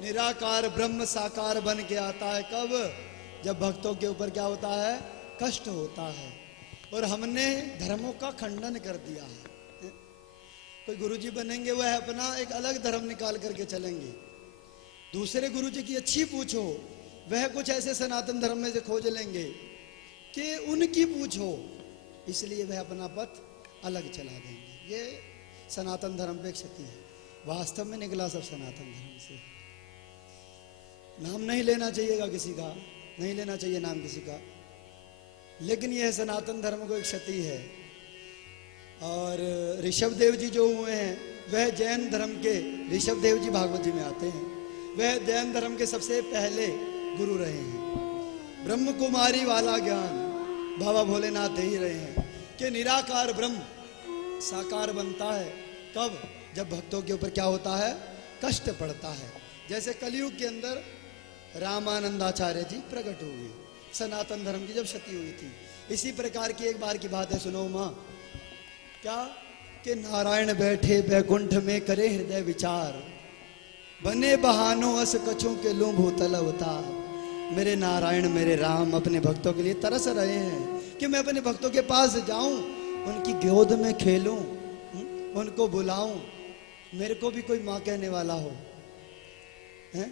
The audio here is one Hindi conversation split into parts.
निराकार ब्रह्म साकार बन के आता है कब? जब भक्तों के ऊपर क्या होता है? कष्ट होता है। और हमने धर्मों का खंडन कर दिया है। कोई गुरुजी बनेंगे वह अपना एक अलग धर्म निकाल करके चलेंगे। दूसरे गुरुजी की अच्छी पूछो, वह कुछ ऐसे सनातन धर्म में से खोज लेंगे कि उनकी पूछो, इसलिए वह अपना पथ अलग चला देंगे। ये सनातन धर्म पे क्षति है। वास्तव में निकला सब सनातन धर्म से। नाम नहीं लेना चाहिएगा किसी का, नहीं लेना चाहिए नाम किसी का, लेकिन यह सनातन धर्म को एक क्षति है। और ऋषभ देव जी जो हुए हैं वह जैन धर्म के, ऋषभ देव जी भागवत जी में आते हैं, वह जैन धर्म के सबसे पहले गुरु रहे हैं। ब्रह्म कुमारी वाला ज्ञान बाबा भोलेनाथ दे ही रहे हैं कि निराकार ब्रह्म साकार बनता है कब? जब भक्तों के ऊपर क्या होता है? कष्ट पड़ता है। जैसे कलयुग के अंदर रामानंदाचार्य जी प्रकट हुए, सनातन धर्म की जब क्षति हुई थी। इसी प्रकार की एक बार की बात है, सुनो माँ। क्या कि नारायण बैठे बैकुंठ में करे हृदय विचार, बने बहानों अस कछों के लूं भूतल अवतार। मेरे नारायण मेरे राम अपने भक्तों के लिए तरस रहे हैं कि मैं अपने भक्तों के पास जाऊं, उनकी गोद में खेलूं, उनको बुलाऊं। मेरे को भी कोई माँ कहने वाला हो, हैं?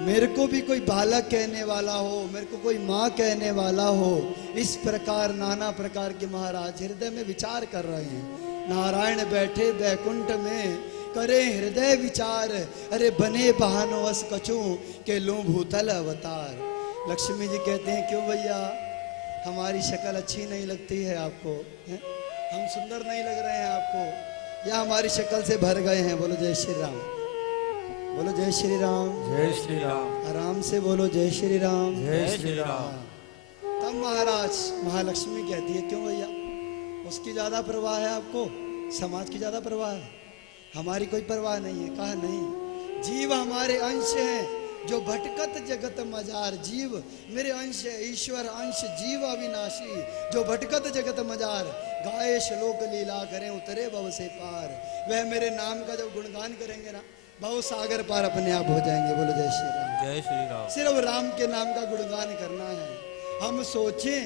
मेरे को भी कोई बालक कहने वाला हो, मेरे को कोई माँ कहने वाला हो। इस प्रकार नाना प्रकार के महाराज हृदय में विचार कर रहे हैं। नारायण बैठे बैकुंठ में करे हृदय विचार, अरे बने बहानो अस कछू के लूं भूतल अवतार। लक्ष्मी जी कहते हैं क्यों भैया हमारी शक्ल अच्छी नहीं लगती है आपको, है? हम सुंदर नहीं लग रहे हैं आपको, या हमारी शक्ल से भर गए हैं? बोलो जय श्री राम, बोलो जय श्री राम, जय श्री राम। आराम से बोलो जय श्री राम, जय श्री राम। तब महाराज महालक्ष्मी कहती है क्यों भैया उसकी ज्यादा परवाह है आपको, समाज की ज्यादा परवाह है, हमारी कोई परवाह नहीं है। कहा नहीं, जीव हमारे अंश हैं जो भटकत जगत मजार। जीव मेरे अंश है, ईश्वर अंश जीव अविनाशी जो भटकत जगत मजार। गाए श्लोक लीला करें उतरे भव से पार। वह मेरे नाम का जब गुणगान करेंगे ना, भव सागर पार अपने आप हो जाएंगे। बोलो जय श्री राम, जय श्री राम। सिर्फ राम के नाम का गुणगान करना है। हम सोचें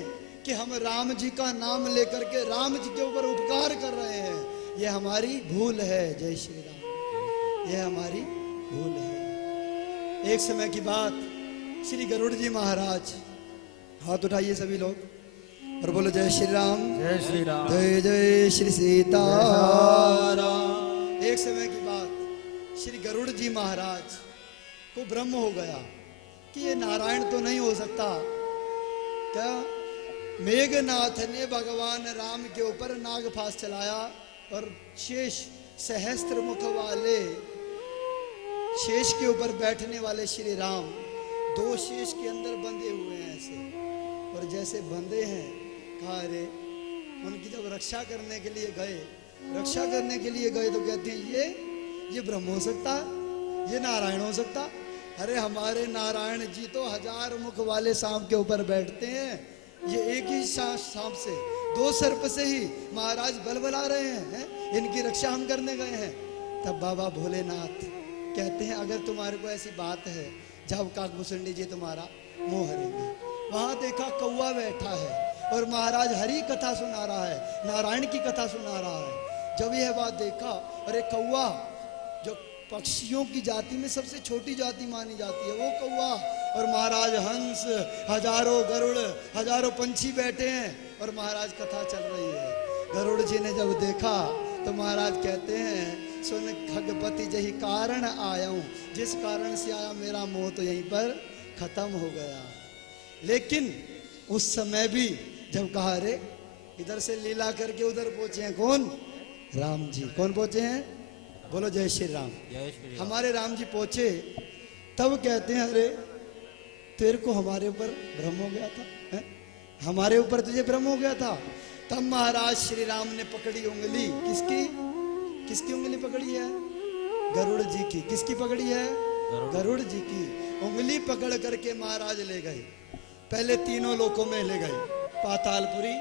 कि हम राम जी का नाम लेकर के राम जी के ऊपर उपकार कर रहे हैं, यह हमारी भूल है। जय श्री राम, यह हमारी भूल है। एक समय की बात, श्री गरुड़ जी महाराज, हाथ उठाइए सभी लोग और बोलो जय श्री राम, जय श्री राम। जय जय श्री सीताराम। एक समय की बात, श्री गरुड़ जी महाराज को ब्रह्म हो गया कि ये नारायण तो नहीं हो सकता। क्या मेघनाथ ने भगवान राम के ऊपर नागफास चलाया और शेष सहस्त्र मुख वाले शेष के ऊपर बैठने वाले श्री राम दो शेष के अंदर बंधे हुए हैं ऐसे, और जैसे बंधे हैं कहा अरे उनकी जब रक्षा करने के लिए गए, रक्षा करने के लिए गए तो कहते हैं ये ब्रह्म हो सकता, ये नारायण हो सकता। अरे हमारे नारायण जी तो 1000 मुख वाले सांप के ऊपर बैठते हैं, ये एक ही सांप से 2 सर्प से ही महाराज बलबला रहे हैं, इनकी रक्षा हम करने गए हैं। तब बाबा भोलेनाथ कहते हैं अगर तुम्हारे को ऐसी बात है जाओ काकभूषणी जी तुम्हारा मुंह हरेंगे। वहां देखा कौवा बैठा है और महाराज हरि कथा सुना रहा है, नारायण की कथा सुना रहा है। जब यह बात देखा, अरे कौवा जो पक्षियों की जाति में सबसे छोटी जाति मानी जाती है वो कौवा, और महाराज हंस, हजारों गरुड़, हजारों पंछी बैठे हैं और महाराज कथा चल रही है। गरुड़ जी ने जब देखा तो महाराज कहते हैं सुन खगपति जही कारण आया हूं, जिस कारण से आया मेरा मोह तो यहीं पर खत्म हो गया। लेकिन उस समय भी जब कहा रे इधर से लीला करके उधर पहुंचे हैं कौन? राम जी। कौन पहुंचे हैं? बोलो जय श्री राम। जय श्री राम। हमारे राम जी पहुंचे, तब कहते हैं अरे तेरे को हमारे ऊपर भ्रम हो गया था, है? हमारे ऊपर तुझे भ्रम हो गया था। तब महाराज श्री राम ने पकड़ी उंगली, किसकी किसकी उंगली पकड़ी है? गरुड़ जी की। किसकी पकड़ी है? गरुड़ जी की उंगली पकड़ करके महाराज ले गए। पहले तीनों लोकों में ले गए, पातालपुरी,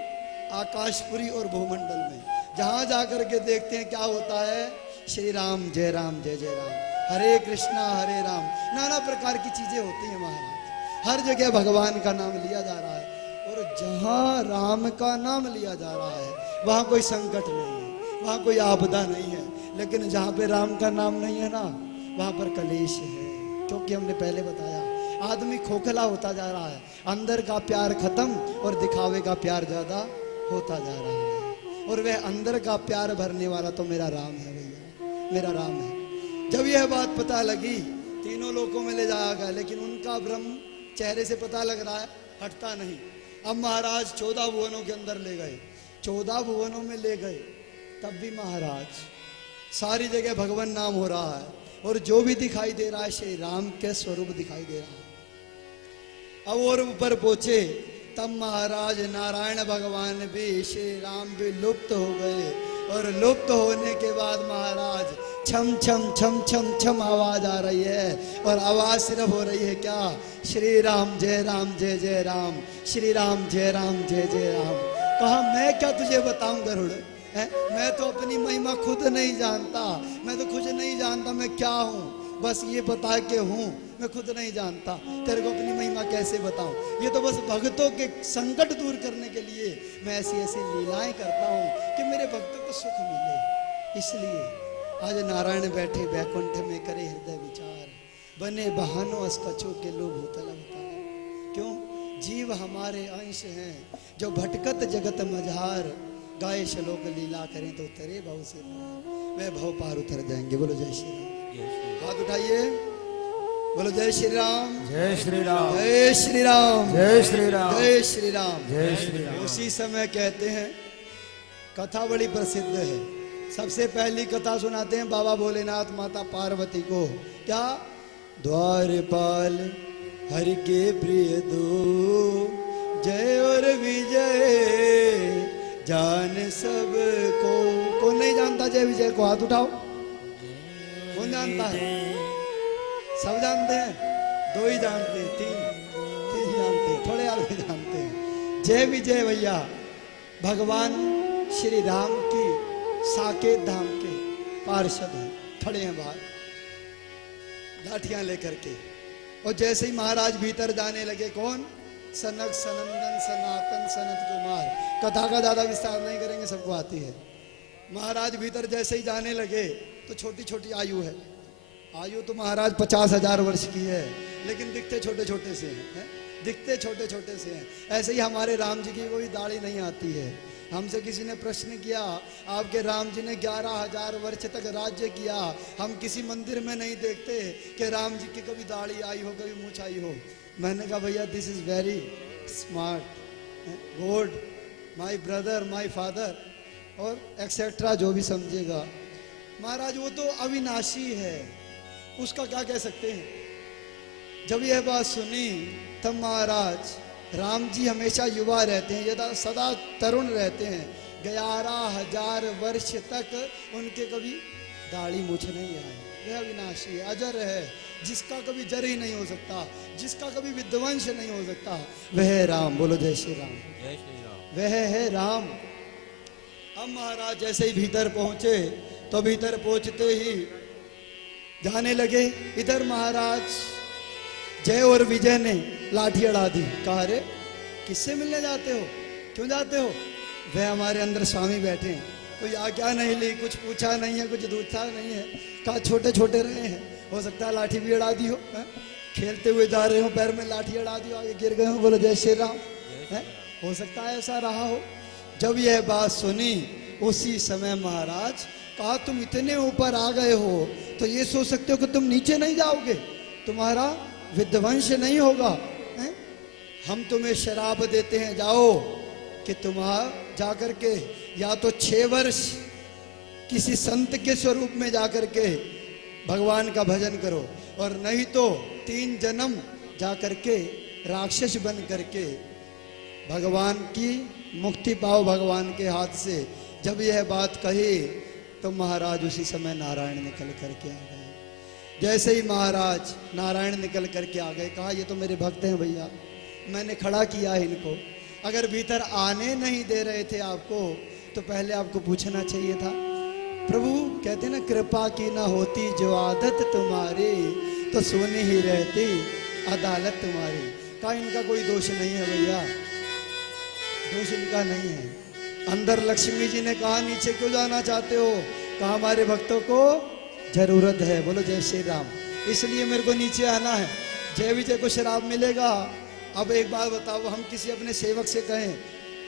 आकाशपुरी और भूमंडल में। जहां जाकर के देखते हैं क्या होता है, श्री राम जय जय राम, हरे कृष्णा हरे राम, नाना प्रकार की चीजें होती हैं महाराज। हर जगह भगवान का नाम लिया जा रहा है, और जहां राम का नाम लिया जा रहा है वहां कोई संकट नहीं है, वहां कोई आपदा नहीं है। लेकिन जहां पे राम का नाम नहीं है ना, वहां पर कलेश है। क्योंकि हमने पहले बताया, आदमी खोखला होता जा रहा है, अंदर का प्यार खत्म और दिखावे का प्यार ज्यादा होता जा रहा है। और वह अंदर का प्यार भरने वाला तो मेरा राम है भैया, मेरा राम है। जब यह बात पता लगी, तीनों लोकों में ले जाया गया, लेकिन उनका ब्रह्म चेहरे से पता लग रहा है, हटता नहीं। अब महाराज 14 भुवनों के अंदर ले गए, 14 भुवनों में ले गए, तब भी महाराज सारी जगह भगवान नाम हो रहा है, और जो भी दिखाई दे रहा है श्री राम के स्वरूप दिखाई दे रहा है। अब और ऊपर पहुंचे, तब महाराज नारायण भगवान भी श्री राम भी लुप्त हो गए, और लुप्त होने के बाद महाराज छम छम छम छम छम आवाज आ रही है, और आवाज सिर्फ हो रही है क्या, श्री राम जय जय राम, श्री राम जय जय राम। कहा मैं क्या तुझे बताऊं गरुड़, मैं तो अपनी महिमा खुद नहीं जानता, मैं तो खुद नहीं जानता मैं क्या हूँ, बस ये बता के हूँ, मैं खुद नहीं जानता, तेरे को अपनी महिमा कैसे बताऊं। ये तो बस भक्तों के संकट दूर करने के लिए मैं ऐसी ऐसी लीलाएं करता हूँ कि मेरे भक्तों को सुख मिले। इसलिए आज नारायण बैठे बैकुंठ में करे हृदय विचार, बने बहानों अस कछो के लोभ होतल अवतार। क्यों, जीव हमारे अंश हैं, जो भटकत जगत मझार, गाये श्लोक लीला करें तो उतरे भव से वह भव पार उतर जाएंगे। बोलो जय श्री राम, हाथ उठाइए, बोलो जय श्री राम, जय श्री राम, जय श्री राम, जय श्री राम, जय श्री राम, जय श्री राम। उसी समय कहते हैं, कथा बड़ी प्रसिद्ध है। सबसे पहली कथा सुनाते हैं बाबा भोलेनाथ माता पार्वती को। क्या, द्वारपाल हरि के प्रिय दो, जय और विजय जान सब को। कौन नहीं जानता जय विजय को, हाथ उठाओ। कौन जानता है? सब जानते हैं, दो ही जानते हैं, तीन जानते हैं, थोड़े आदमी जानते हैं। जय विजय भैया भगवान श्री राम की साकेत धाम के पार्षद हैं, खड़े हैं बाहर लाठियां लेकर के। और जैसे ही महाराज भीतर जाने लगे, कौन, सनक सनंदन सनातन सनत कुमार, कथा का ज्यादा विस्तार नहीं करेंगे, सबको आती है। महाराज भीतर जैसे ही जाने लगे तो छोटी छोटी आयु है, आयु तो महाराज 50,000 वर्ष की है, लेकिन दिखते छोटे छोटे से हैं, दिखते छोटे छोटे से हैं। ऐसे ही हमारे राम जी की कोई दाढ़ी नहीं आती है। हमसे किसी ने प्रश्न किया, आपके राम जी ने 11,000 वर्ष तक राज्य किया, हम किसी मंदिर में नहीं देखते कि राम जी की कभी दाढ़ी आई हो, कभी मूंछ आई हो। मैंने कहा भैया this is very smart, good, my brother, my father, और एक्सेट्रा जो भी समझेगा। महाराज वो तो अविनाशी है, उसका क्या कह सकते हैं। जब यह बात सुनी तब महाराज राम जी हमेशा युवा रहते हैं, यदा सदा तरुण रहते हैं। 11,000 वर्ष तक उनके कभी दाढ़ी मूछ नहीं आई। वह अविनाशी है, अजर है, जिसका कभी जर ही नहीं हो सकता, जिसका कभी विध्वंस नहीं हो सकता, वह है राम। बोलो जय श्री राम, जय श्री राम, वह है राम। अब महाराज जैसे ही भीतर पहुंचे तो भीतर पहुंचते ही जाने लगे। इधर महाराज जय और विजय ने लाठी अड़ा दी। कहा रे किससे मिलने जाते हो, क्यों जाते हो? वह हमारे अंदर स्वामी बैठे हैं, कोई आज्ञा नहीं ली, कुछ पूछा नहीं है, कुछ पूछा नहीं है। कहा छोटे छोटे रहे हैं, हो सकता है लाठी भी अड़ा दी हो, खेलते हुए जा रहे हो, पैर में लाठी अड़ा दी हो, आगे गिर गए हो, बोलो जय श्री राम, हो सकता है ऐसा रहा हो। जब यह बात सुनी उसी समय महाराज कहा, तुम इतने ऊपर आ गए हो तो ये सोच सकते हो कि तुम नीचे नहीं जाओगे, तुम्हारा विध्वंस नहीं होगा, है? हम तुम्हें शराब देते हैं, जाओ कि तुम्हारा जाकर के या तो 6 वर्ष किसी संत के स्वरूप में जाकर के भगवान का भजन करो, और नहीं तो 3 जन्म जाकर के राक्षस बन करके भगवान की मुक्ति पाओ भगवान के हाथ से। जब यह बात कही तो महाराज उसी समय नारायण निकल करके आ गए। जैसे ही महाराज नारायण निकल करके आ गए, कहा ये तो मेरे भक्त हैं भैया, मैंने खड़ा किया है इनको, अगर भीतर आने नहीं दे रहे थे आपको तो पहले आपको पूछना चाहिए था, प्रभु कहते हैं ना, कृपा की ना होती जो आदत तुम्हारी, तो सुनी ही रहती अदालत तुम्हारी। कहा इनका कोई दोष नहीं है भैया, दोष इनका नहीं है। अंदर लक्ष्मी जी ने कहा नीचे क्यों जाना चाहते हो? कहा हमारे भक्तों को जरूरत है। बोलो जय श्री राम। इसलिए मेरे को नीचे आना है। जय विजय को शराब मिलेगा। अब एक बात बताओ, हम किसी अपने सेवक से कहें,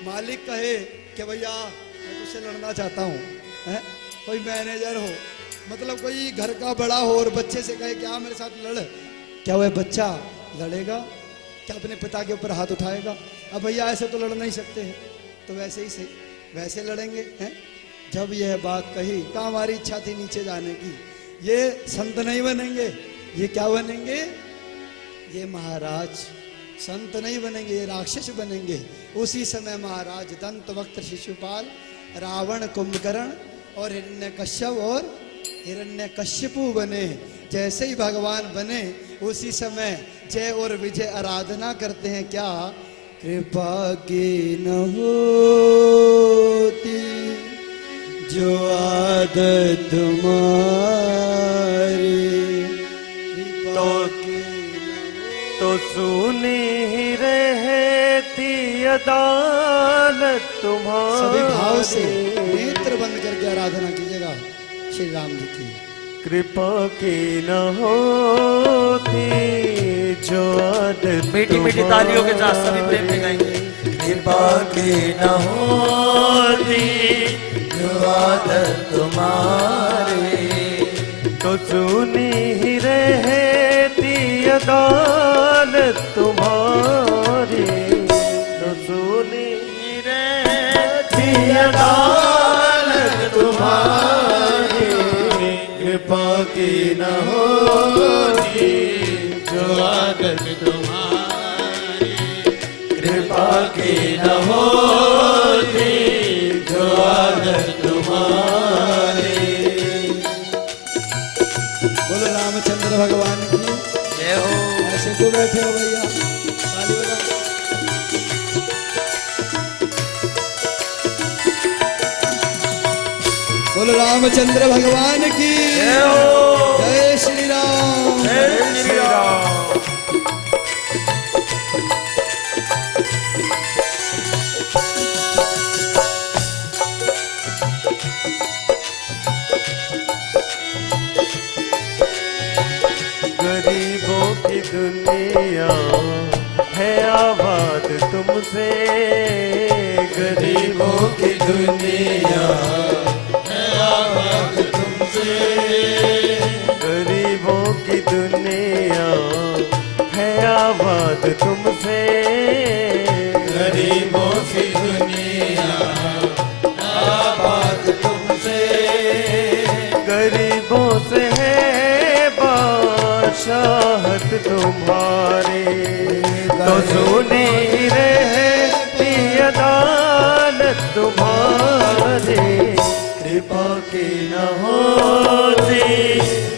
मालिक कहे कि भैया मैं तुझसे लड़ना चाहता हूँ, है? कोई मैनेजर हो, मतलब कोई घर का बड़ा हो और बच्चे से कहे क्या मेरे साथ लड़, क्या वह बच्चा लड़ेगा? क्या अपने पिता के ऊपर हाथ उठाएगा? अब भैया ऐसे तो लड़ नहीं सकते हैं, तो वैसे ही से वैसे लड़ेंगे हैं। जब यह बात कही, कहा हमारी इच्छा थी नीचे जाने की। ये संत नहीं बनेंगे, ये क्या बनेंगे? ये महाराज संत नहीं बनेंगे, ये राक्षस बनेंगे। उसी समय महाराज दंत वक्त शिशुपाल, रावण, कुंभकर्ण और हिरण्यकश्यप और हिरण्यकश्यपु बने। जैसे ही भगवान बने उसी समय जय और विजय आराधना करते हैं। क्या कृपा की न होती जो आदत तुम्हारी, तो सुनी ही रहती अदालत तुम्हारी। सभी भाव से नेत्र बंद करके आराधना कीजिएगा श्री राम जी की। कृपा की न होती जो आदत मीठी मीठी तालियों के साथ सभी प्रेम से गाएंगे। कृपा की न होती जो आदत तुम्हारी, तो सुनी ही रहती अदालत तुम्हारी। तो सुनी ही रहती अदालत तुम्हारी। कृपा की न होती जो आदत तुम्हारी। कृपा की न होती जो आदत तुम्हारी। बोलो रामचंद्र भगवान की जय हो। ऐसे क्यों बैठे हो भैया? ताली बजाओ। बोलो रामचंद्र भगवान की जय हो। जय श्री राम। जय श्री राम। गरीबों की दुनिया है आबाद तुमसे। गरीबों की दुनिया है आबाद तुमसे। गरीबों की दुनिया है आबाद तुमसे। गरीबों की दुनिया आबाद तुमसे। गरीबों से है बादशाहत तुम्हारी, तो सुनी रहती अदालत तुम्हारी। कृपा की न होती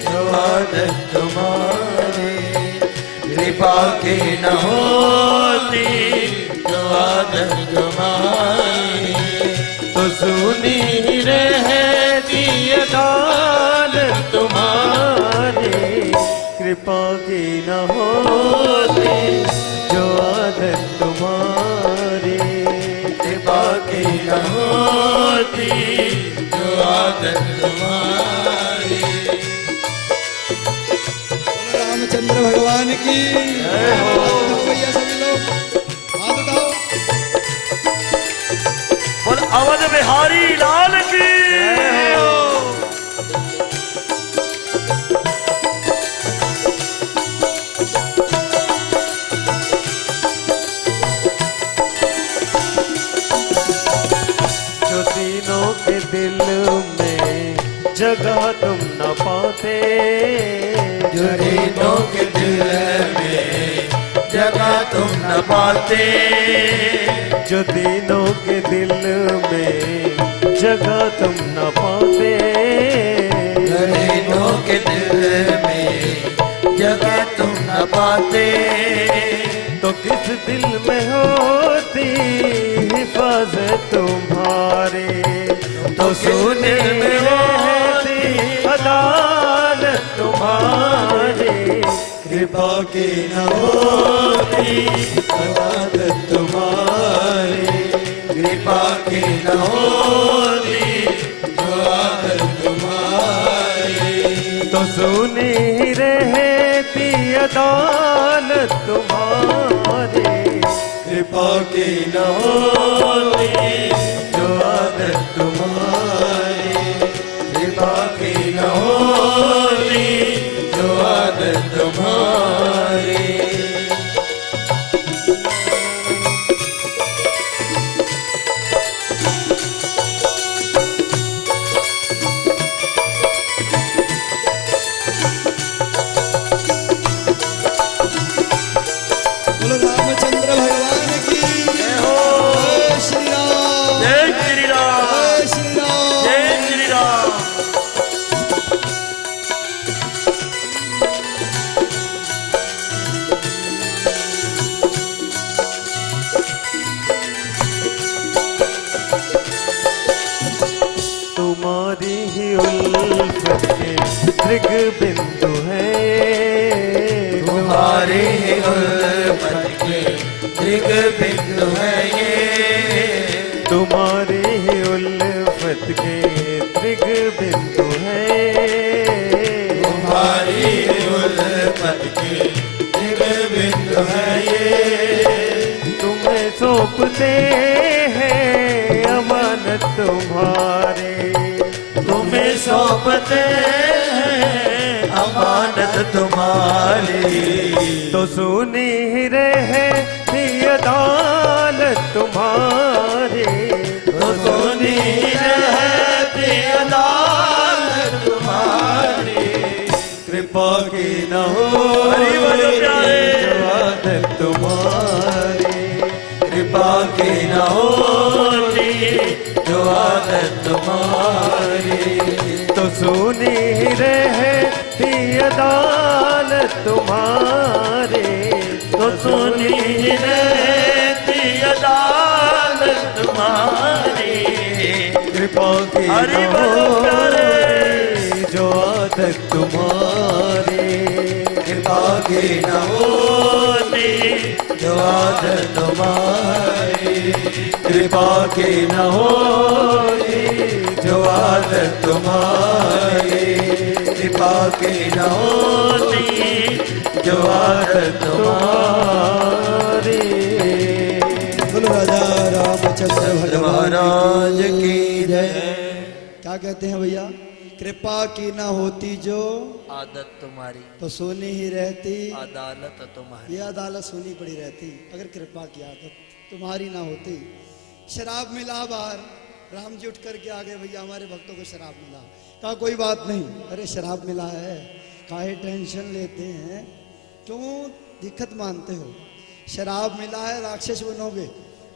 जो आदत तुम्हारी। कृपा की न होती जो आदत तुम्हारी, तो सुनी रहती अदालत तुम्हारी। कृपा की न होती जो आदत तुम्हारी। कृपा की न होती जो आदत तुम्हारी। बोलो रामचंद्र भगवान की हाथ उठाओ भैया सभी लोग, हाथ उठाओ। बोल अवध बिहारी लाल की जय हो। जो तीनों के दिल में जगह तुम न पाते। जो तीनों के दिल में जगह तुम न पाते। जो तीनों के दिल में जगह तुम न पाते। तीनों के दिल में जगह तुम न पाते। तो किस दिल में होती हिफाजत तुम्हारे। तो सुनी रहती अदालत तुम्हारी, कृपा की न होती अदालत तुम्हारी, कृपा की न होती जो आदत तुम्हारी। तो सुनी रहती अदालत तुम्हारी, कृपा की न होती जो आदत तुम्हारी, कृपा की न होती जो आदत तुम्हारी। बोलो रामचंद्र भगवान की जय हो। जय श्री राम, जय श्री राम, जय श्री राम। जय श्री राम। तुम्हारी ही उल्फत के दृग बिंदु है, तुम्हारी ही उल्फत के दृग बिंदु है ये, तुम्हारी ही उल्फत के दृग बिंदु है, तुम्हारी ही उल्फत के दृग बिंदु है ये। तुम्हें सौंपते हैं अमानत तुम्हारे, तुम्हें सौंपते हैं अमानत तुम्हारी। तो सुनी रहती अदालत तुम्हारी, तो सुनी रहती अदालत तुम्हारी, कृपा की न हरि बोल होती प्यारे। जो आदत तुम्हारी, कृपा की न होती जो आदत तुम्हारी। तो सुनी रहती अदालत तुम्हारी, तो सुनी रहती अदालत तुम्हारी, कृपा की हरि न बोल प्यारे। होती जो आदत तुम्हारी, कृपा की न होती जो आदत तुम्हारी, कृपा की न होती जो आदत तुम्हारी, कृपा की न होती जो आदत तुम्हारी। बोलो राजा रामचंद्र भगवान महाराज की जय। क्या कहते हैं भैया? कृपा की ना होती जो आदत तुम्हारी, तो सोनी ही रहती, अदालत तुम्हारी। ये अदालत सोनी पड़ी रहती अगर कृपा की आदत तुम्हारी ना होती। शराब मिला बाहर, राम जी उठ करके आ गए, भैया हमारे भक्तों को शराब मिला। कहा कोई बात नहीं, अरे शराब मिला है काहे टेंशन लेते हैं, क्यों दिक्कत मानते हो? शराब मिला है, राक्षस बनोगे,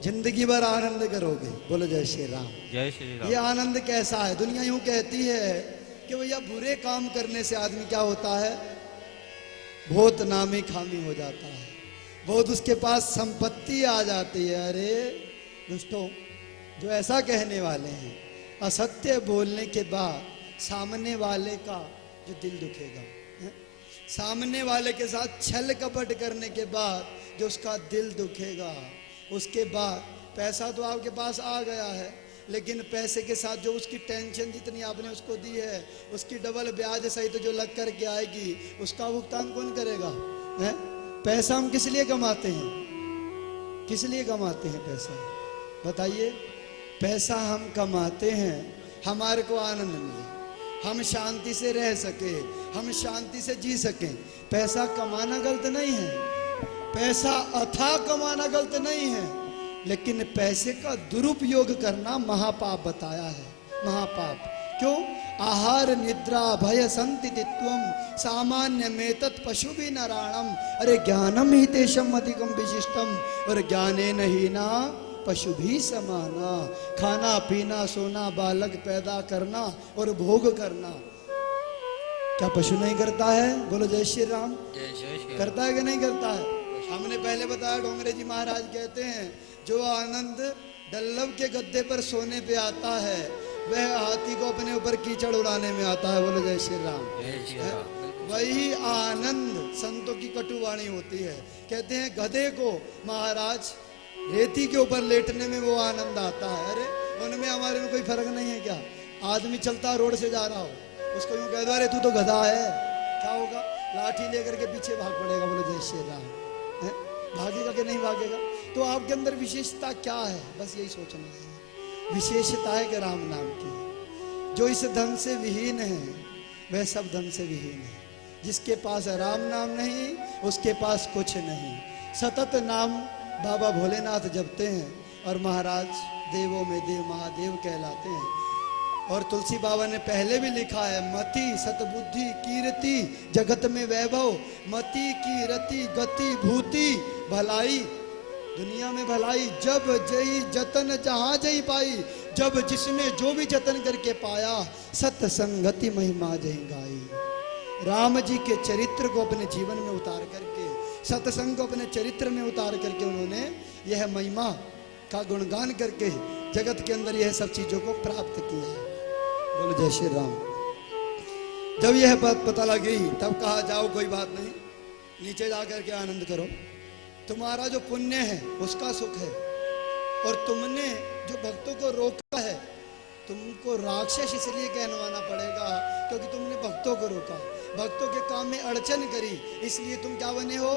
जिंदगी भर आनंद करोगे। बोलो जय श्री राम। जय श्री राम। ये आनंद कैसा है? दुनिया यूं कहती है कि भैया बुरे काम करने से आदमी क्या होता है, बहुत नामी खामी हो जाता है, बहुत उसके पास संपत्ति आ जाती है। अरे दोस्तों, जो ऐसा कहने वाले हैं, असत्य बोलने के बाद सामने वाले का जो दिल दुखेगा, हैं? सामने वाले के साथ छल कपट करने के बाद जो उसका दिल दुखेगा, उसके बाद पैसा तो आपके पास आ गया है, लेकिन पैसे के साथ जो उसकी टेंशन जितनी आपने उसको दी है, उसकी डबल ब्याज सहित तो जो लग कर के आएगी, उसका भुगतान कौन करेगा? हैं? पैसा हम किस लिए कमाते हैं? किस लिए कमाते हैं पैसा? बताइए। पैसा हम कमाते हैं हमारे को आनंद मिले, हम शांति से रह सके, हम शांति से जी सकें। पैसा कमाना गलत नहीं है, पैसा अथाह कमाना गलत नहीं है, लेकिन पैसे का दुरुपयोग करना महापाप बताया है। महापाप क्यों? आहार निद्रा भय संतित्वम सामान्य में तत् पशु भी नारायणम। अरे ज्ञानम ही तेषम अधिकम विशिष्टम, और ज्ञाने नहीं ना पशु भी समाना। खाना पीना सोना बालक पैदा करना और भोग करना क्या पशु नहीं करता है? बोलो जय श्री राम। करता है कि नहीं करता है? हमने पहले बताया, डोंगरे जी महाराज कहते हैं, जो आनंद डल्लव के गद्दे पर सोने पे आता है वह हाथी को अपने ऊपर कीचड़ उड़ाने में आता है। बोलो जय श्री राम। वही आनंद संतों की कटुवाणी होती है। कहते हैं गधे को महाराज रेती के ऊपर लेटने में वो आनंद आता है। अरे उनमें हमारे में कोई फर्क नहीं है क्या? आदमी चलता रोड से जा रहा हो, उसको यूं कह दो अरे तू तो गधा है, क्या होगा? लाठी लेकर के पीछे भाग पड़ेगा। बोलो जय श्री राम। है? भागेगा कि नहीं भागेगा? तो आपके अंदर विशेषता क्या है? बस यही सोचना है। विशेषता है कि राम नाम की। जो इस धन से विहीन है वह सब धन से विहीन है। जिसके पास राम नाम नहीं उसके पास कुछ नहीं। सतत नाम बाबा भोलेनाथ जपते हैं और महाराज देवों में देव महादेव कहलाते हैं। और तुलसी बाबा ने पहले भी लिखा है, मति सतबुद्धि कीर्ति जगत में वैभव, मति कीर्ति गति भूति भलाई, दुनिया में भलाई जब जई जतन जहां जई पाई। जब जिसने जो भी जतन करके पाया, सत्संगति महिमा जही गाई। राम जी के चरित्र को अपने जीवन में उतार करके, सत्संग को अपने चरित्र में उतार करके उन्होंने यह महिमा का गुणगान करके जगत के अंदर यह सब चीजों को प्राप्त किया है। बोलो जय श्री राम। जब यह बात पता लगी तब कहा जाओ कोई बात नहीं, नीचे जाकर के आनंद करो। तुम्हारा जो पुण्य है उसका सुख है, और तुमने जो भक्तों को रोका है, तुमको राक्षस इसलिए कहलवाना पड़ेगा क्योंकि तुमने भक्तों को रोका, भक्तों के काम में अड़चन करी, इसलिए तुम क्या बने हो?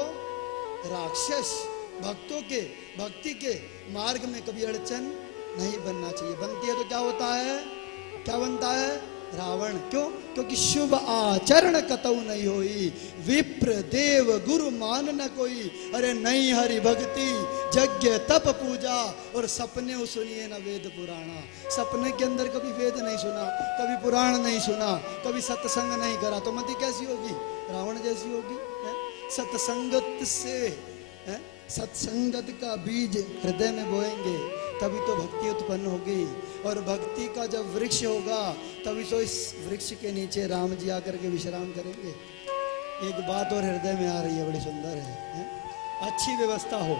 राक्षस। भक्तों के भक्ति के मार्ग में कभी अड़चन नहीं बनना चाहिए। बनती है तो क्या होता है? क्या बनता है? रावण। क्यों? क्योंकि शुभ आचरण कतऊ नहीं होई, विप्र देव गुरु मान न कोई। अरे नहीं हरि भक्ति यज्ञ तप पूजा, और सपने सुनिए न वेद पुराणा। सपने के अंदर कभी वेद नहीं सुना, कभी पुराण नहीं सुना, कभी सत्संग नहीं करा, तो मति कैसी होगी? रावण जैसी होगी। सत्संगत से सत्संगत का बीज हृदय में बोएंगे तभी तो भक्ति उत्पन्न होगी, और भक्ति का जब वृक्ष होगा तभी तो इस वृक्ष के नीचे राम जी आकर के विश्राम करेंगे। एक बात और हृदय में आ रही है, बड़ी सुंदर है। अच्छी व्यवस्था हो,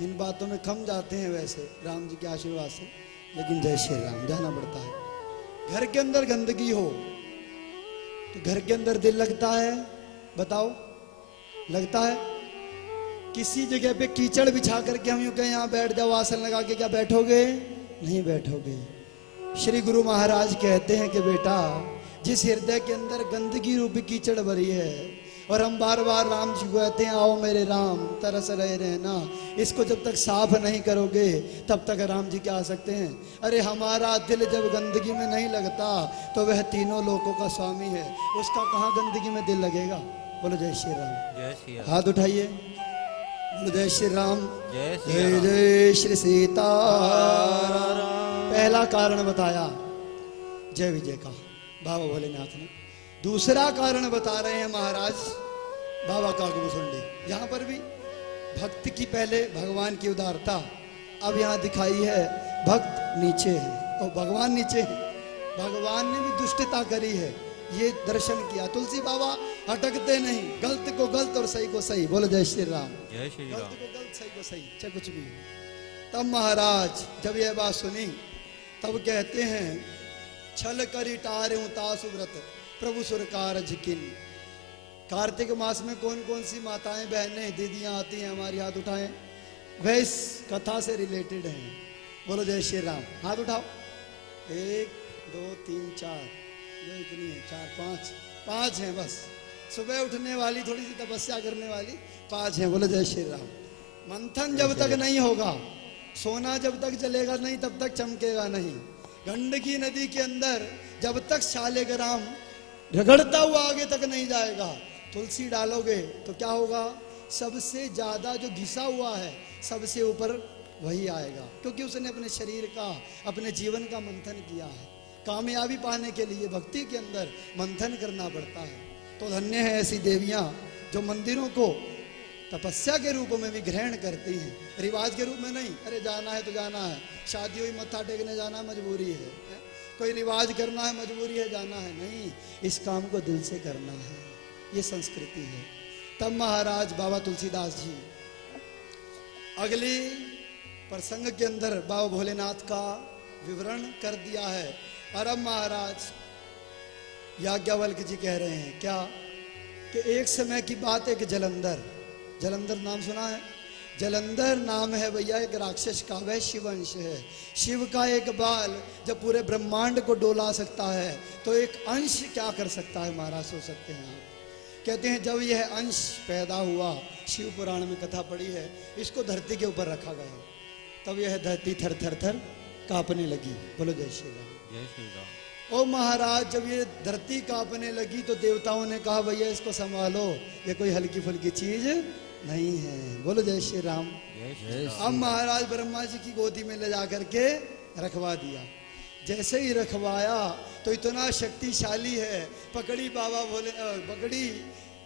इन बातों में कम जाते हैं वैसे राम जी के आशीर्वाद से, लेकिन जय श्री राम जाना पड़ता है। घर के अंदर गंदगी हो तो घर के अंदर दिल लगता है? बताओ, लगता है? किसी जगह पे कीचड़ बिछा करके हम यूं कहें यहाँ बैठ जाओ, आसन लगा के, क्या बैठोगे? नहीं बैठोगे। श्री गुरु महाराज कहते हैं कि बेटा, जिस हृदय के अंदर गंदगी रूपी कीचड़ भरी है, और हम बार बार राम जी को कहते हैं आओ मेरे राम तरस रहे रहना, इसको जब तक साफ नहीं करोगे तब तक राम जी क्या आ सकते हैं? अरे हमारा दिल जब गंदगी में नहीं लगता तो वह तीनों लोकों का स्वामी है, उसका कहाँ गंदगी में दिल लगेगा? बोलो जय श्री राम। जय श्री राम। हाथ उठाइए, बोलो जय श्री राम। जय श्री जय राम। जय श्री सीताराम। पहला कारण बताया जय विजय का बाबा भोलेनाथ ने। दूसरा कारण बता रहे हैं महाराज बाबा काकभूषुंडी। यहाँ पर भी भक्त की पहले भगवान की उदारता अब यहाँ दिखाई है। भक्त नीचे है और भगवान नीचे है। भगवान ने भी दुष्टता करी है, ये दर्शन किया। तुलसी बाबा हटकते नहीं, गलत को गलत और सही को सही। बोलो जय श्री राम। जय श्री राम। गलत को गलत, सही को सही, चाहे कुछ भी। तब महाराज जब यह बात सुनी तब कहते हैं, छल करी टारे तासु व्रत प्रभु सुरकार झिकिन। कार्तिक मास में कौन कौन सी माताएं बहनें दीदियां आती हैं हमारी, हाथ उठाएं। वह इस कथा से रिलेटेड हैं। बोलो जय श्री राम। हाथ उठाओ। 1 2 3 4, ये इतनी है, 4 5 5 हैं बस। सुबह उठने वाली, थोड़ी सी तपस्या करने वाली 5 हैं। बोलो जय श्री राम। मंथन जब तक नहीं होगा, सोना जब तक जलेगा नहीं तब तक चमकेगा नहीं। गंडकी नदी के अंदर जब तक शालिग्राम रगड़ता हुआ आगे तक नहीं जाएगा, तुलसी डालोगे तो क्या होगा? सबसे ज्यादा जो घिसा हुआ है सबसे ऊपर वही आएगा, क्योंकि उसने अपने शरीर का, अपने जीवन का मंथन किया है। कामयाबी पाने के लिए भक्ति के अंदर मंथन करना पड़ता है। तो धन्य है ऐसी देवियां जो मंदिरों को तपस्या के रूप में भी ग्रहण करती हैं, रिवाज के रूप में नहीं। अरे जाना है तो जाना है, शादी हुई मत्था टेकने जाना मजबूरी है, कोई रिवाज करना है मजबूरी है जाना है, नहीं, इस काम को दिल से करना है, ये संस्कृति है। तब महाराज बाबा तुलसीदास जी अगली प्रसंग के अंदर बाबा भोलेनाथ का विवरण कर दिया है। और अब महाराज याज्ञवल्क्य जी कह रहे हैं क्या कि एक समय की बात है कि जलंधर नाम सुना है? जलंधर नाम है भैया एक राक्षस का, वह शिवंश है। शिव का एक बाल जब पूरे ब्रह्मांड को डोला सकता है तो एक अंश क्या कर सकता है महाराज, सोच सकते हैं आप? कहते हैं जब यह अंश पैदा हुआ, शिव पुराण में कथा पड़ी है, इसको धरती के ऊपर रखा गया, तब यह धरती थर थर थर कांपने लगी। बोलो जय श्री राम। जय श्री राम। ओ महाराज जब ये धरती कांपने लगी तो देवताओं ने कहा भैया इसको संभालो, ये कोई हल्की फुल्की चीज नहीं है। बोलो जय श्री राम। अब महाराज ब्रह्मा जी की गोदी में ले जा करके रखवा दिया। जैसे ही रखवाया तो इतना शक्तिशाली है, पकड़ी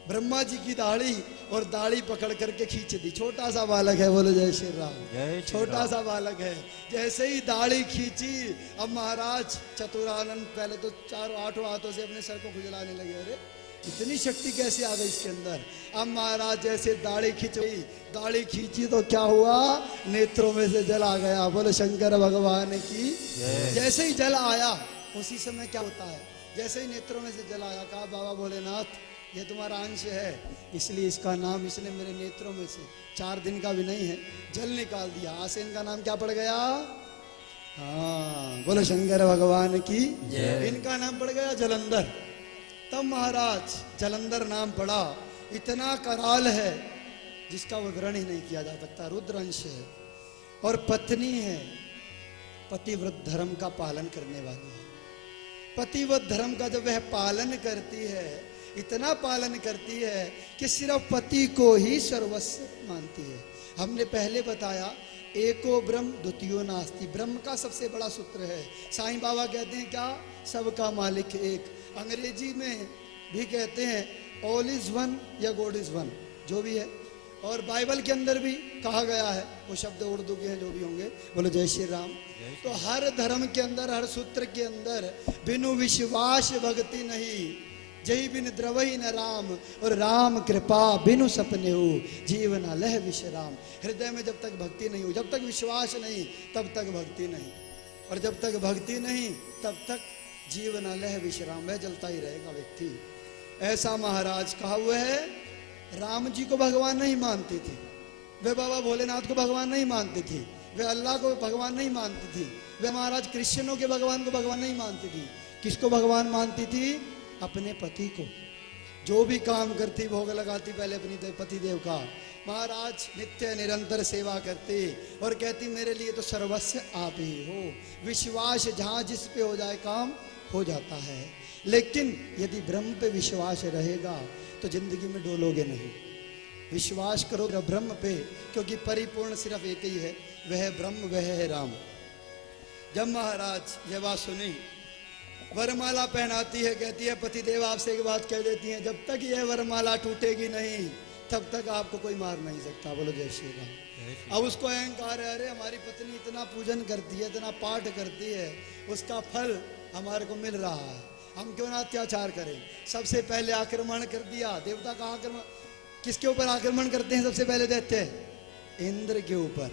ब्रह्मा जी की दाढ़ी और दाढ़ी पकड़ करके खींच दी। छोटा सा बालक है, बोलो जय श्री राम। छोटा सा बालक है, जैसे ही दाढ़ी खींची अब महाराज चतुरानंद पहले तो 8 हाथों से अपने सर को खुजलाने लगे। अरे इतनी शक्ति कैसे आ गई इसके अंदर? अब महाराज जैसे दाढ़ी खींची तो क्या हुआ, नेत्रों में से जल आ गया। बोलो शंकर भगवान की। जैसे ही जल आया उसी समय क्या होता है, जैसे ही नेत्रों में से जल आया, कहा बाबा भोलेनाथ ये तुम्हारा अंश है, इसलिए इसका नाम इसने मेरे नेत्रों में से 4 दिन का भी नहीं है जल निकाल दिया। आज से इनका नाम क्या पड़ गया? हाँ बोलो शंकर भगवान की। इनका नाम पड़ गया जलंधर। तब महाराज जलंधर नाम पड़ा। इतना कराल है जिसका विवरण ही नहीं किया जा सकता। रुद्र अंश है और पत्नी है, पतिव्रत धर्म का पालन करने वाली है। पतिव्रत धर्म का जब वह पालन करती है, इतना पालन करती है कि सिर्फ पति को ही सर्वस्व मानती है। हमने पहले बताया एको ब्रह्म द्वितीयो नास्ति, ब्रह्म का सबसे बड़ा सूत्र है। साईं बाबा कहते हैं क्या, सबका मालिक एक। अंग्रेजी में भी कहते हैं ऑल इज वन या गॉड इज वन, जो भी है। और बाइबल के अंदर भी कहा गया है, वो शब्द उर्दू के हैं जो भी होंगे, बोलो जय श्री राम। तो हर धर्म के अंदर, हर सूत्र के अंदर बिनु विश्वास भक्ति नहीं, जही बिन द्रवही न राम, और राम कृपा बिनु सपने हो जीवन लह विश्राम। हृदय में जब तक भक्ति नहीं हो, जब तक विश्वास नहीं तब तक भक्ति नहीं, और जब तक भक्ति नहीं तब तक जीवन लह विश्राम, वह जलता ही रहेगा व्यक्ति। ऐसा महाराज कहा हुआ है। राम जी को भगवान नहीं मानती थी, वे बाबा भोलेनाथ को भगवान नहीं मानती थी, वे अल्लाह को भगवान नहीं मानती थी, वे महाराज क्रिश्चियनों के भगवान को भगवान नहीं मानती थी। किसको भगवान मानती थी? अपने पति को। जो भी काम करती, भोग लगाती पहले अपनी पति देव का, महाराज नित्य निरंतर सेवा करती और कहती मेरे लिए तो सर्वस्व आप ही हो। विश्वास जहाँ जिस पे हो जाए काम हो जाता है। लेकिन यदि ब्रह्म पे विश्वास रहेगा तो जिंदगी में डोलोगे नहीं। विश्वास करो ब्रह्म पे, क्योंकि परिपूर्ण सिर्फ एक ही है, वह ब्रह्म, वह है राम। जब महाराज यह बात सुनी, वरमाला पहनाती है, कहती है पति देव आपसे एक बात कह देती है, जब तक यह वरमाला टूटेगी नहीं तब तक आपको कोई मार नहीं सकता। बोलो जय श्री राम। अब उसको अहंकार है, अरे हमारी पत्नी इतना पूजन करती है, इतना पाठ करती है, उसका फल हमारे को मिल रहा है, हम क्यों ना अत्याचार करें। सबसे पहले आक्रमण कर दिया। देवता का आक्रमण, किसके ऊपर आक्रमण करते हैं सबसे पहले? दैत्य इंद्र के ऊपर।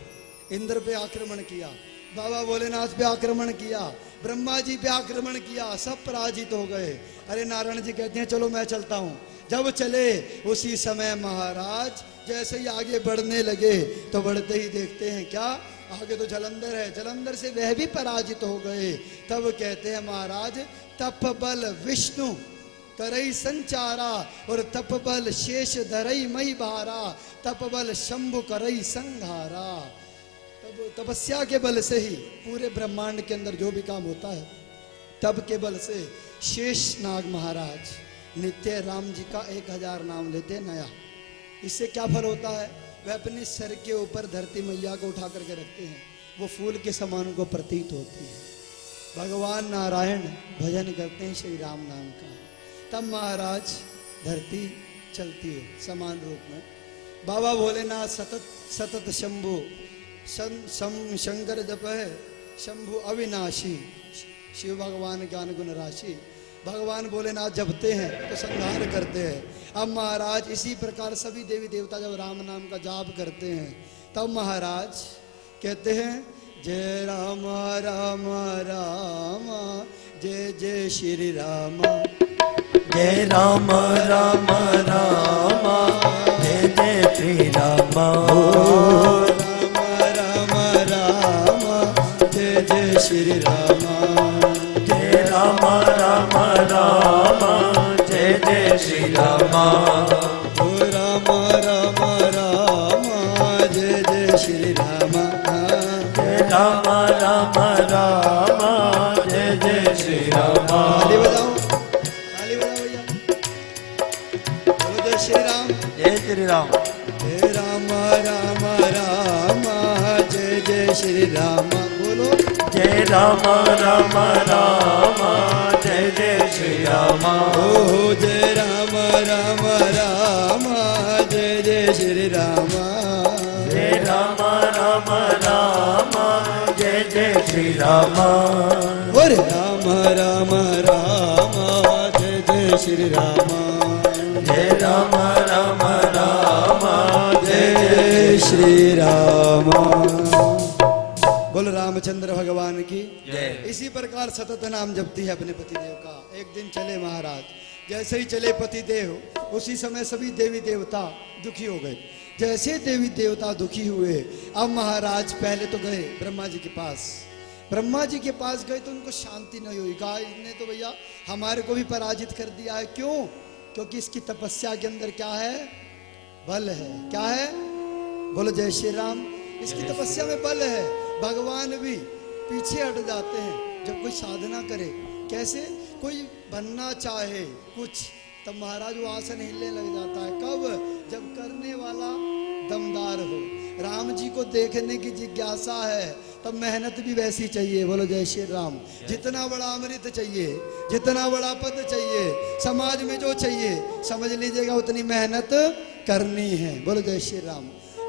इंद्र पे आक्रमण किया, बाबा भोलेनाथ पे आक्रमण किया, ब्रह्मा जी पे आक्रमण किया, सब पराजित हो गए। अरे नारायण जी कहते हैं चलो मैं चलता हूँ। जब चले उसी समय महाराज जैसे ही आगे बढ़ने लगे तो बढ़ते ही देखते हैं क्या, आगे तो जलंधर है, जलंधर से वह भी पराजित हो गए। तब कहते हैं महाराज तप बल विष्णु करई संचारा, और तप बल शेष धरई मई भारा, तप बल शंभु करई संघारा। तब तपस्या के बल से ही पूरे ब्रह्मांड के अंदर जो भी काम होता है, तब के बल से शेष नाग महाराज नित्य राम जी का 1000 नाम लेते नया। इससे क्या फल होता है? वह अपने सर के ऊपर धरती मैया को उठा करके रखते हैं, वो फूल के समान को प्रतीत होती है। भगवान नारायण भजन करते हैं श्री राम नाम का, तब महाराज धरती चलती है समान रूप में। बाबा भोलेनाथ सतत सतत शंभु शंकर जप है, शंभु अविनाशी, शिव भगवान ज्ञान गुण राशि। भगवान भोलेनाथ जपते हैं तो संहार करते हैं। अब महाराज इसी प्रकार सभी देवी देवता जब राम नाम का जाप करते हैं तब महाराज कहते हैं जय राम राम राम जय जय श्री राम। जय राम राम राम जय जय श्री राम। राम राम राम जय जय श्री राम। जय राम राम राम जय जय श्री राम। राम राम राम जय जय श्री राम। जय राम राम राम जय जय श्री राम। ताली बजाओ, ताली बजाओ भैया। बोलो जय श्री राम। जय श्री राम। जय राम राम राम जय जय श्री राम। बोलो जय राम राम राम जय जय श्री राम। ओ जय राम राम राम जय जय श्री राम। जय राम राम राम जय जय श्री राम। और राम राम राम जय जय श्री राम। जय राम राम राम जय जय श्री राम। बोलो रामचंद्र भगवान की जय। इसी प्रकार सतत नाम जपती है अपने पतिदेव का। एक दिन चले महाराज, जैसे ही चले पतिदेव उसी समय सभी देवी देवता दुखी हो गए। जैसे देवी देवता दुखी हुए, अब महाराज पहले तो गए ब्रह्मा जी के पास। ब्रह्मा जी के पास गए तो उनको शांति नहीं हुई। कहा इसने तो भैया हमारे को भी पराजित कर दिया है। क्यों? क्योंकि इसकी तपस्या के अंदर क्या है? बल है। क्या है? बोलो जय श्री राम। इसकी तपस्या में बल है। भगवान भी पीछे हट जाते हैं जब कोई साधना करे। कैसे? कोई बनना चाहे कुछ, तब महाराज वो आसन हिलने लग जाता है। कब? जब करने वाला दमदार हो। राम जी को देखने की जिज्ञासा है, तब मेहनत भी वैसी चाहिए। बोलो जय श्री राम। जितना बड़ा अमृत चाहिए, जितना बड़ा पद चाहिए, समाज में जो चाहिए, समझ लीजिएगा उतनी मेहनत करनी है। बोलो जय श्री राम।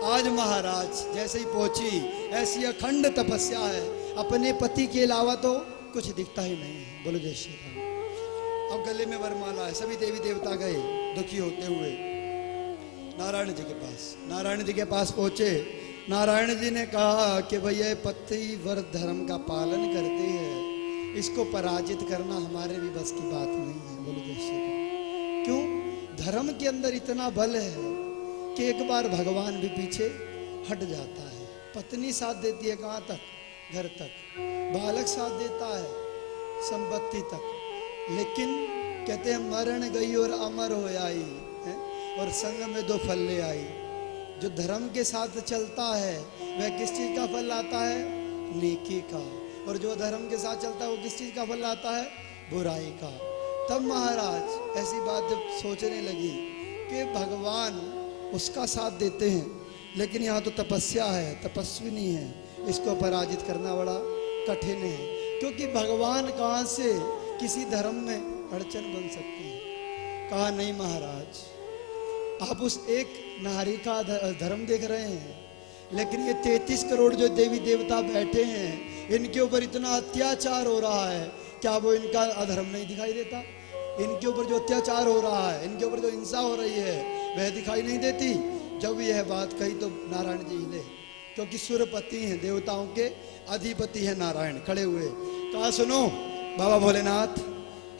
आज महाराज जैसे ही पहुंची, ऐसी अखंड तपस्या है, अपने पति के अलावा तो कुछ दिखता ही नहीं है। बोलो जय श्री राम। अब गले में वरमाला है। सभी देवी देवता गए दुखी होते हुए नारायण जी के पास। नारायण जी के पास पहुंचे। नारायण जी ने कहा कि भैया पति व्रत धर्म का पालन करते हैं, इसको पराजित करना हमारे भी बस की बात नहीं है। बोलो जय श्री राम। क्यों? धर्म के अंदर इतना बल है कि एक बार भगवान भी पीछे हट जाता है। पत्नी साथ देती है कहाँ तक? घर तक। बालक साथ देता है संपत्ति तक। लेकिन कहते हैं मरण गई और अमर हो आई है, और संग में दो फल ले आई। जो धर्म के साथ चलता है वह किस चीज का फल लाता है? नेकी का। और जो धर्म के साथ चलता है वो किस चीज का फल लाता है? बुराई का। तब महाराज ऐसी बात जब सोचने लगी कि भगवान उसका साथ देते हैं, लेकिन यहाँ तो तपस्या है, तपस्विनी है, इसको पराजित करना बड़ा कठिन है। क्योंकि भगवान कहाँ से किसी धर्म में अड़चन बन सकती है। कहा नहीं महाराज, आप उस एक नारी का धर्म देख रहे हैं, लेकिन ये 33 करोड़ जो देवी देवता बैठे हैं, इनके ऊपर इतना अत्याचार हो रहा है, क्या वो इनका अधर्म नहीं दिखाई देता? इनके ऊपर जो अत्याचार हो रहा है, इनके ऊपर जो हिंसा हो रही है, वह दिखाई नहीं देती? जब यह बात कही तो नारायण जी हिले, क्योंकि सुरपति हैं, देवताओं के अधिपति हैं नारायण। खड़े हुए कहा सुनो बाबा भोलेनाथ,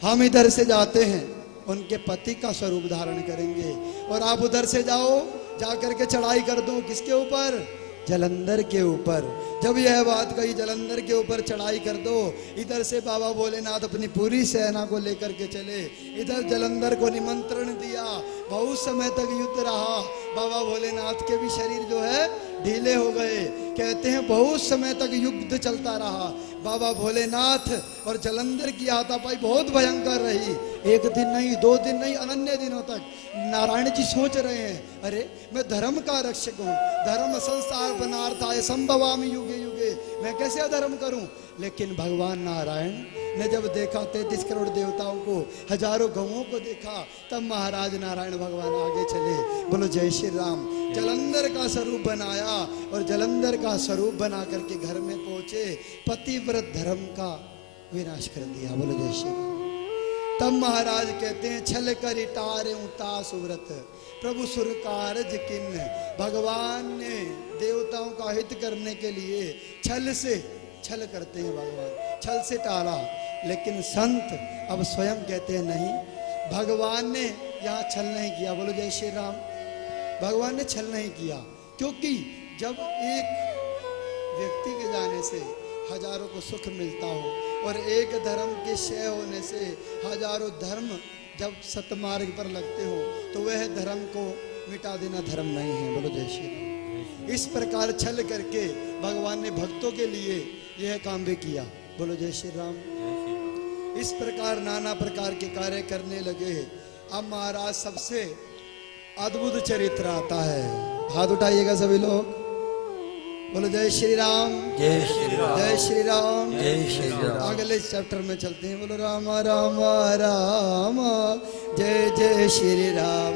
हम इधर से जाते हैं, उनके पति का स्वरूप धारण करेंगे, और आप उधर से जाओ, जाकर के चढ़ाई कर दो। किसके ऊपर? जलंधर के ऊपर। जब यह बात कही जलंधर के ऊपर चढ़ाई कर दो, इधर से बाबा भोलेनाथ अपनी पूरी सेना को लेकर के चले। इधर जलंधर को निमंत्रण दिया। बहुत समय तक युद्ध रहा। बाबा भोलेनाथ के भी शरीर जो है ढीले हो गए। कहते हैं बहुत समय तक युद्ध चलता रहा। बाबा भोलेनाथ और जलंधर की हाथापाई बहुत भयंकर रही। एक दिन नहीं, 2 दिन नहीं, अनन्य दिनों तक। नारायण जी सोच रहे हैं, अरे मैं धर्म का रक्षक हूँ, धर्म संस्थापनार्थाय संभवामि युगे युगे, मैं कैसे अधर्म करूं? लेकिन भगवान नारायण ने जब देखा 33 करोड़ देवताओं को, हजारों गौओं को देखा, तब महाराज नारायण भगवान आगे चले। बोलो जय श्री राम। जलंधर का स्वरूप बनाया, और जलंधर का स्वरूप बना करके घर में पहुंचे, पतिव्रत धर्म का विनाश कर दिया। बोलो जय श्री राम। तब महाराज कहते हैं छल कर टारे उता सुव्रत, प्रभु सुर कारज किन्न। भगवान ने देवताओं का हित करने के लिए छल करते हैं भगवान, छल से टाला। लेकिन संत अब स्वयं कहते हैं नहीं, भगवान ने यहाँ छल नहीं किया। बोलो जय श्री राम। भगवान ने छल नहीं किया, क्योंकि जब एक व्यक्ति के जाने से हजारों को सुख मिलता हो और एक धर्म के क्षय होने से हजारों धर्म जब सतमार्ग पर लगते हो, तो वह धर्म को मिटा देना धर्म नहीं है। बोलो जय श्री राम। इस प्रकार छल करके भगवान ने भक्तों के लिए यह काम भी किया। बोलो जय श्री राम। इस प्रकार नाना प्रकार के कार्य करने लगे। अब महाराज सबसे अद्भुत चरित्र आता है। हाथ उठाइएगा सभी लोग। बोलो जय श्री राम। जय श्री राम। जय श्री राम। जय श्री राम। अगले चैप्टर में चलते हैं। बोलो राम राम राम जय जय श्री राम।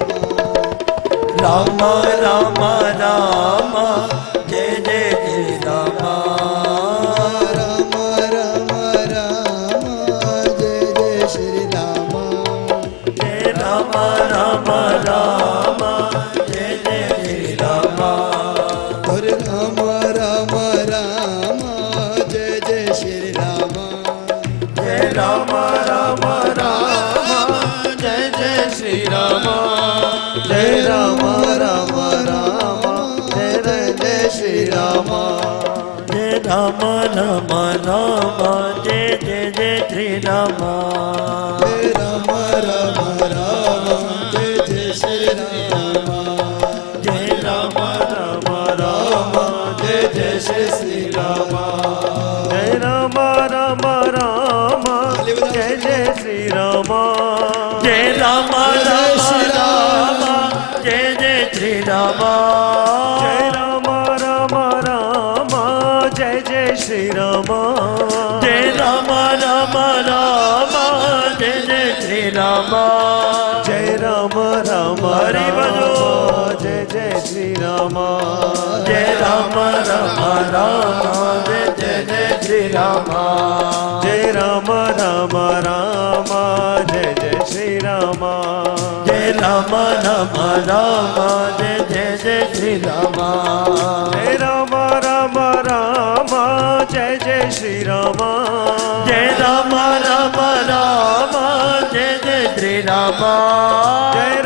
राम राम राम जय जय श्री राम। राम राम राम जय जय श्री राम। जय राम राम राम जय जय श्री राम। और राम राम राम जय जय श्री राम। जय राम राम राम जय जय श्री राम। जय राम राम राम जय जय श्री राम। जय राम राम राम जय जय जय श्री राम। जय राम राम राम जय जय श्री राम। जय राम राम राम जय जय श्री राम। जय राम राम राम जय जय श्री राम। जय राम राम राम जय जय श्री राम। जय राम राम राम जय जय श्री राम। जय राम राम राम जय जय श्री राम। जय राम राम हरि भजो। जय जय श्री राम। जय राम राम राम जय जय जय श्री राम। जय राम राम राम जय जय श्री राम। जय राम राम राम जय जय जय श्री राम। जय राम राम राम जय जय श्री राम। जय राम राम राम जय जय श्री राम। जय